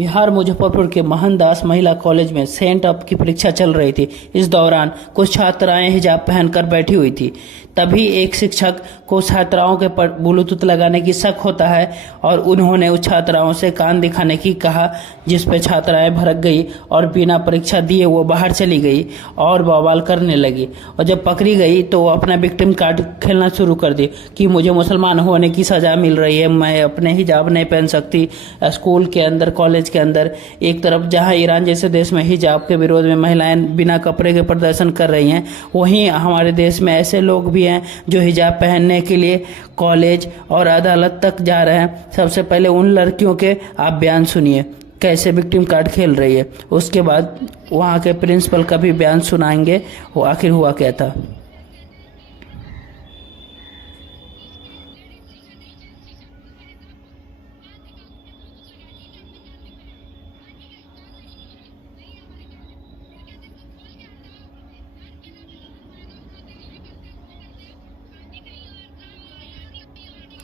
बिहार मुजफ्फरपुर के मोहनदास महिला कॉलेज में सेंट अप की परीक्षा चल रही थी। इस दौरान कुछ छात्राएं हिजाब पहनकर बैठी हुई थी। तभी एक शिक्षक को छात्राओं के पर ब्लूटूथ लगाने की शक होता है और उन्होंने उस छात्राओं से कान दिखाने की कहा, जिस पे छात्राएं भड़क गई और बिना परीक्षा दिए वो बाहर चली गई और बवाल करने लगी। और जब पकड़ी गई तो वो अपना विक्टिम कार्ड खेलना शुरू कर दी कि मुझे मुसलमान होने की सजा मिल रही है, मैं अपने हिजाब नहीं पहन सकती। स्कूल के अंदर, कॉलेज के अंदर एक तरफ जहां ईरान जैसे देश में हिजाब के विरोध में महिलाएं बिना कपड़े के प्रदर्शन कर रही हैं, वहीं हमारे देश में ऐसे लोग भी हैं जो हिजाब पहनने के लिए कॉलेज और अदालत तक जा रहे हैं। सबसे पहले उन लड़कियों के आप बयान सुनिए कैसे विक्टिम कार्ड खेल रही है, उसके बाद वहाँ के प्रिंसिपल का भी बयान सुनाएंगे वो आखिर हुआ क्या था।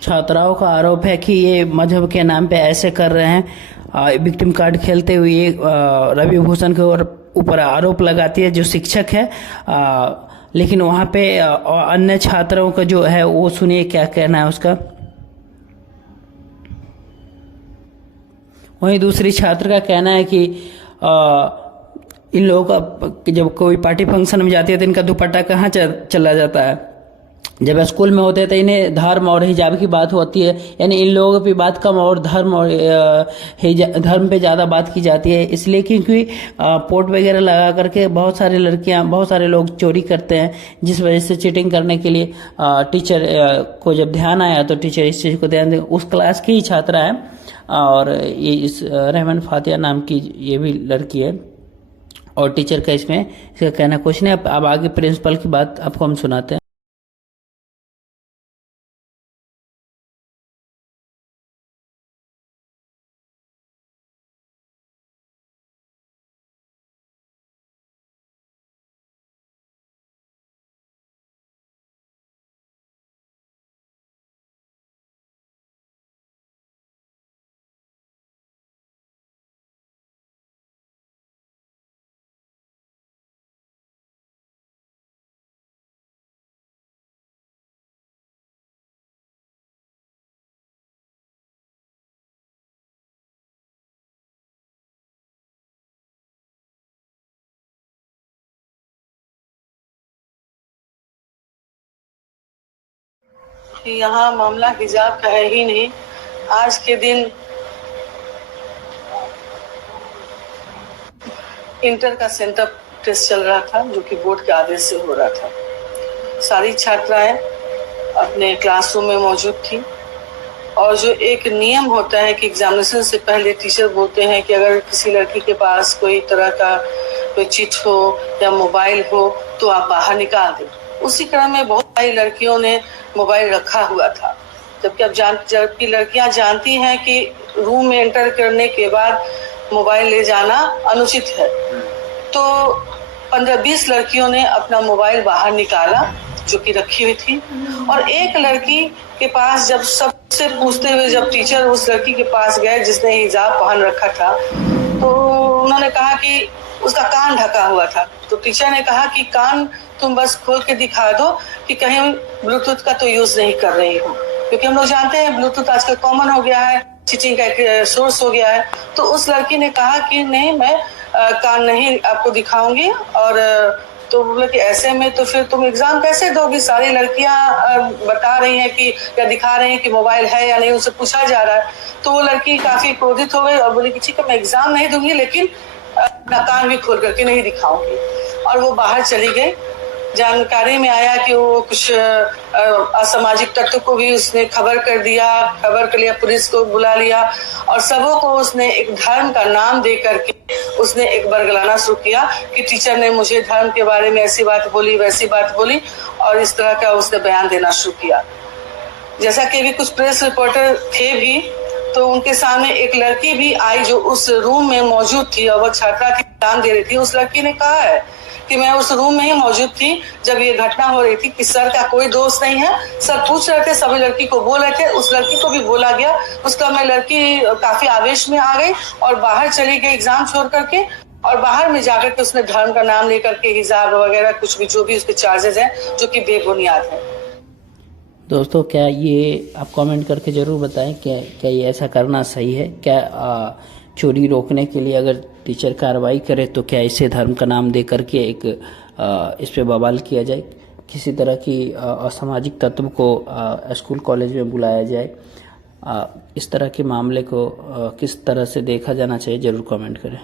छात्राओं का आरोप है कि ये मजहब के नाम पे ऐसे कर रहे हैं। विक्टिम कार्ड खेलते हुए रवि भूषण के ऊपर आरोप लगाती है जो शिक्षक है। लेकिन वहाँ पे अन्य छात्रों का जो है वो सुनिए क्या कहना है उसका। वहीं दूसरी छात्र का कहना है कि इन लोगों का जब कोई पार्टी फंक्शन में जाती है तो इनका दुपट्टा कहाँ चला जाता है। जब स्कूल में होते हैं तो इन्हें धर्म और हिजाब की बात होती है, यानी इन लोगों की बात कम और धर्म पे ज़्यादा बात की जाती है। इसलिए क्योंकि पोर्ट वगैरह लगा करके बहुत सारे लोग चोरी करते हैं, जिस वजह से चीटिंग करने के लिए टीचर को जब ध्यान आया तो टीचर इस चीज़ को ध्यान दे। उस क्लास की ही छात्रा है और ये इस रहमान फातिया नाम की ये भी लड़की है और टीचर का इसका कहना कुछ नहीं। अब आगे प्रिंसिपल की बात आपको हम सुनाते हैं। कि यहाँ मामला हिजाब का है ही नहीं। आज के दिन इंटर का सेंटर टेस्ट चल रहा था जो कि बोर्ड के आदेश से हो रहा था। सारी छात्राएं अपने क्लासरूम में मौजूद थी और जो एक नियम होता है कि एग्जामिनेशन से पहले टीचर बोलते हैं कि अगर किसी लड़की के पास कोई तरह का कोई चिट हो या मोबाइल हो तो आप बाहर निकाल दें। उसी क्रम में बहुत सारी लड़कियों ने मोबाइल रखा हुआ था, जबकि लड़कियां जानती हैं कि रूम में एंटर करने के बाद मोबाइल ले जाना अनुचित है। तो 15-20 लड़कियों ने अपना मोबाइल बाहर निकाला जो कि रखी हुई थी और एक लड़की के पास जब सबसे पूछते हुए जब टीचर उस लड़की के पास गए जिसने हिजाब पहन रखा था तो उन्होंने कहा कि उसका कान ढका हुआ था। तो टीचर ने कहा कि कान तुम बस खोल के दिखा दो कि कहीं ब्लूटूथ का तो यूज नहीं कर रही हो, क्योंकि हम लोग जानते हैं ब्लूटूथ आजकल कॉमन हो गया है, चीटिंग का एक सोर्स हो गया है। तो उस लड़की ने कहा कि नहीं, मैं कान नहीं आपको दिखाऊंगी। और तो बोले कि ऐसे में तो फिर तुम एग्जाम कैसे दोगी, सारी लड़कियां बता रही हैं कि या दिखा रही हैं कि मोबाइल है या नहीं, उनसे पूछा जा रहा है। तो वो लड़की काफी क्रोधित हो गई और बोली कि ठीक है, मैं एग्जाम नहीं दूंगी लेकिन अपना कान भी खोल करके नहीं दिखाऊंगी। और वो बाहर चली गई। जानकारी में आया कि वो कुछ असामाजिक तत्व को भी उसने खबर कर लिया, पुलिस को बुला लिया और सबों को उसने एक धर्म का नाम दे करके उसने एक बरगलाना शुरू किया कि टीचर ने मुझे धर्म के बारे में ऐसी बात बोली, वैसी बात बोली, और इस तरह का उसने बयान देना शुरू किया। जैसा कि भी कुछ प्रेस रिपोर्टर थे भी, तो उनके सामने एक लड़की भी आई जो उस रूम में मौजूद थी और वह छात्रा थी। ध्यान दे रही थी। उस लड़की ने कहा है कि मैं उस रूम में ही मौजूद थी जब ये घटना हो रही थी, कि सर का कोई दोष नहीं है। सर पूछ रहे थे, सभी लड़की को बोल रहे थे, उस लड़की को भी बोला गया। उसका में लड़की काफी आवेश में आ गई और बाहर चली गई एग्जाम छोड़ करके, और बाहर में जाकर के उसने धर्म का नाम लेकर के हिजाब वगैरह कुछ भी जो भी उसके चार्जेस हैं जो कि बेबुनियाद है। दोस्तों, क्या ये आप कमेंट करके ज़रूर बताएं, क्या ये ऐसा करना सही है? क्या चोरी रोकने के लिए अगर टीचर कार्रवाई करे तो क्या इसे धर्म का नाम दे करके एक इस पे बवाल किया जाए, किसी तरह की असामाजिक तत्व को स्कूल कॉलेज में बुलाया जाए? इस तरह के मामले को किस तरह से देखा जाना चाहिए, ज़रूर कमेंट करें।